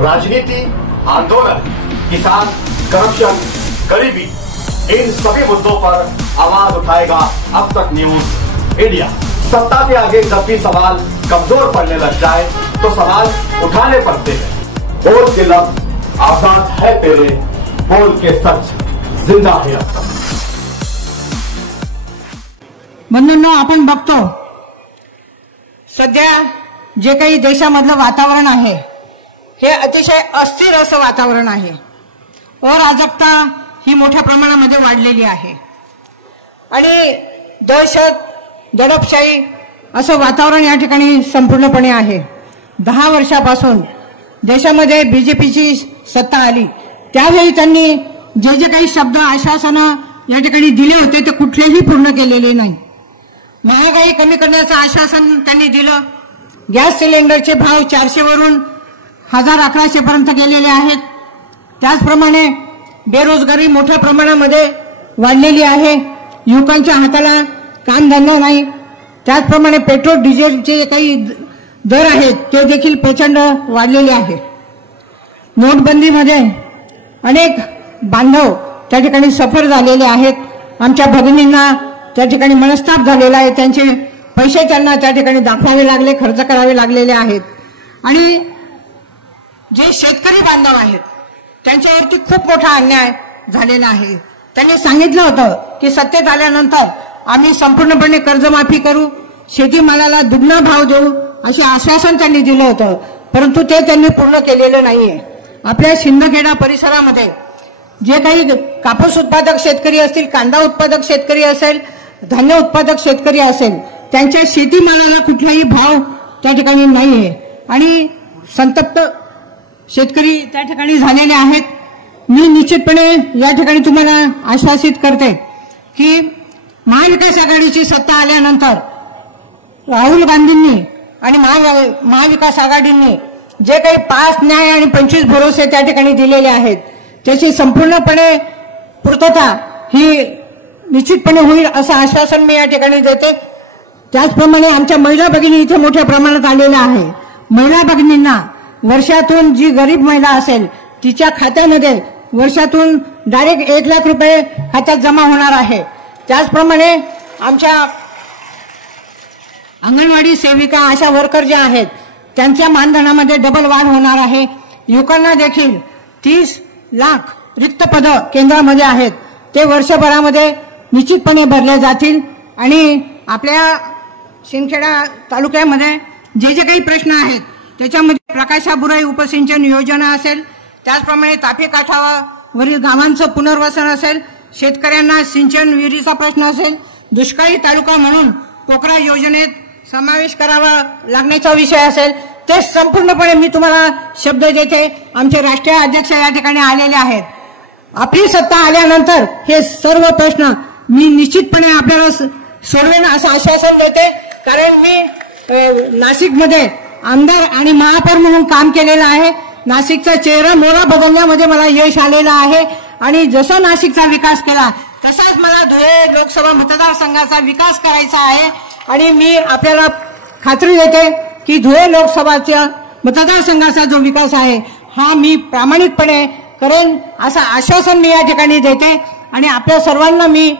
राजनीति, आंदोलन, किसान, करप्शन, गरीबी, इन सभी मुद्दों पर आवाज उठाएगा अब तक न्यूज इंडिया। सत्ता के आगे जब भी सवाल कमजोर पड़ने लग जाए तो सवाल उठाने पड़ते हैं। बोल के लफ्ज आजाद है तेरे, बोल के सच जिंदा है अब तक। बंधूंनो, आपण बघतो सध्या जे काही देशामधलं वातावरण आहे हे अतिशय अस्थिर असं वातावरण आहे। अराजकता ही मोठ्या प्रमाणामध्ये वाढलेली आहे आणि दहशत, दडपशाही असं वातावरण या ठिकाणी संपूर्णपणे आहे। 10 वर्षापासून देशामध्ये बीजेपीची सत्ता आली त्यावेळी त्यांनी जे जे काही शब्द आश्वासनं या ठिकाणी दिले होते ते कुठलेही पूर्ण केलेले नाही। महागाई कमी करण्याचं आश्वासन त्यांनी दिलं। गॅस सिलेंडरचे भाव 400 वरून 1100 पर्यंत गेलेले आहेत। त्याचप्रमाणे बेरोजगारी मोठ्या प्रमाणामध्ये वाढलेली आहे। युवकांच्या हाताला कामधंदा नाही। त्याचप्रमाणे पेट्रोल डिझेलचे काही दर आहेत ते देखील प्रचंड वाढलेले आहेत। नोटबंदीमध्ये अनेक बांधव त्या ठिकाणी सफर झालेले आहेत। आमच्या भगिनींना त्या ठिकाणी मनस्ताप झालेला आहे। त्यांचे पैसे त्यांना त्या ठिकाणी दाखवावे लागले, खर्च करावे लागलेले आहेत। आणि जे शेतकरी बांधव आहेत त्यांच्यावरती खूप मोठा अन्याय झालेला आहे। त्यांनी सांगितलं होतं की सत्तेत आल्यानंतर आम्ही संपूर्णपणे कर्जमाफी करू, शेतीमालाला दुगणा भाव देऊ असे आश्वासन त्यांनी दिलं होतं, परंतु ते त्यांनी पूर्ण केलेलं नाहीये। आपल्या शिंदखेडा परिसरामध्ये जे काही कापूस उत्पादक शेतकरी असतील, कांदा उत्पादक शेतकरी असेल, धान्य उत्पादक शेतकरी असेल, त्यांच्या शेतीमालाला कुठलाही भाव त्या ठिकाणी नाहीये आणि संतप्त शेतकरी त्या ठिकाणी झालेले आहेत। मी निश्चितपणे या ठिकाणी तुम्हाला आश्वासित करते की महाविकास आघाडीची सत्ता आल्यानंतर राहुल गांधींनी आणि महाविकास आघाडींनी जे काही 5 न्याय आणि 25 भरोसे त्या ठिकाणी दिलेले आहेत त्याची संपूर्णपणे पूर्तता ही निश्चितपणे होईल असं आश्वासन मी या ठिकाणी देते। त्याचप्रमाणे आमच्या महिला भगिनी इथे मोठ्या प्रमाणात आलेल्या आहे। महिला भगिनींना वर्षातून जी गरीब महिला असेल तिच्या खात्यामध्ये वर्षातून डायरेक्ट 1 लाख रुपये खात्यात जमा होणार आहे। त्याचप्रमाणे आमच्या अंगणवाडी सेविका, आशा वर्कर ज्या आहेत त्यांच्या मानधनामध्ये डबल वाढ होणार आहे। युवकांना देखील 30 लाख रिक्त पद केंद्रामध्ये आहेत ते वर्षभरामध्ये निश्चितपणे भरले जातील आणि आपल्या शिंदखेडा तालुक्यामध्ये जे जे काही प्रश्न आहेत त्याच्यामध्ये प्रकाशाबुराई उपसिंचन योजना असेल, त्याचप्रमाणे तापी काठावरील गावांचं पुनर्वसन असेल, शेतकऱ्यांना सिंचन विहिरीचा प्रश्न असेल, दुष्काळी तालुका म्हणून पोकरा योजनेत समावेश करावा लागण्याचा विषय असेल, ते संपूर्णपणे मी तुम्हाला शब्द देते। आमचे राष्ट्रीय अध्यक्ष या ठिकाणी आलेले आहेत। आपली सत्ता आल्यानंतर हे सर्व प्रश्न मी निश्चितपणे आपल्याला सोडवेन असं आश्वासन देते, कारण मी नाशिकमध्ये आमदार आणि महापौर म्हणून काम केलेलं आहे। नाशिकचा चेहरा मोहरा बदलण्यामध्ये मला यश आलेलं आहे आणि जसा नाशिकचा विकास केला तसाच मला धुळे लोकसभा मतदारसंघाचा विकास करायचा आहे आणि मी आपल्याला खात्री देते की धुळे लोकसभाच्या मतदारसंघाचा जो विकास आहे हा मी प्रामाणिकपणे करेन असं आश्वासन मी या ठिकाणी देते। आणि आपल्या सर्वांना मी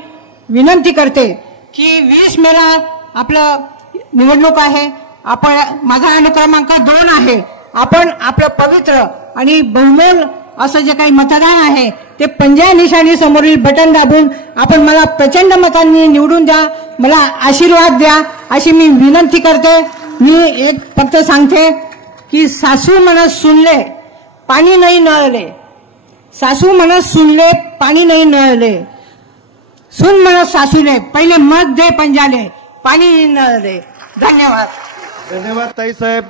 विनंती करते की 20 मेला आपलं निवडणूक आहे। आपण माझा अनुक्रमांक 2 आहे। आपण आपलं पवित्र आणि बहुमोल असं जे काही मतदान आहे ते पंजा निशाणी समोरील बटन दाबून आपण मला प्रचंड मतांनी निवडून द्या, मला आशीर्वाद द्या अशी मी विनंती करते। मी एक फक्त सांगते की सासू म्हणत सुनले पाणी नाही नळले, सासू म्हणत सुनले पाणी नाही नळले, सुन म्हणत सासूले पहिले मत दे पंजाले पाणी नाही नळले। धन्यवाद। धन्यवाद ताई साहेब।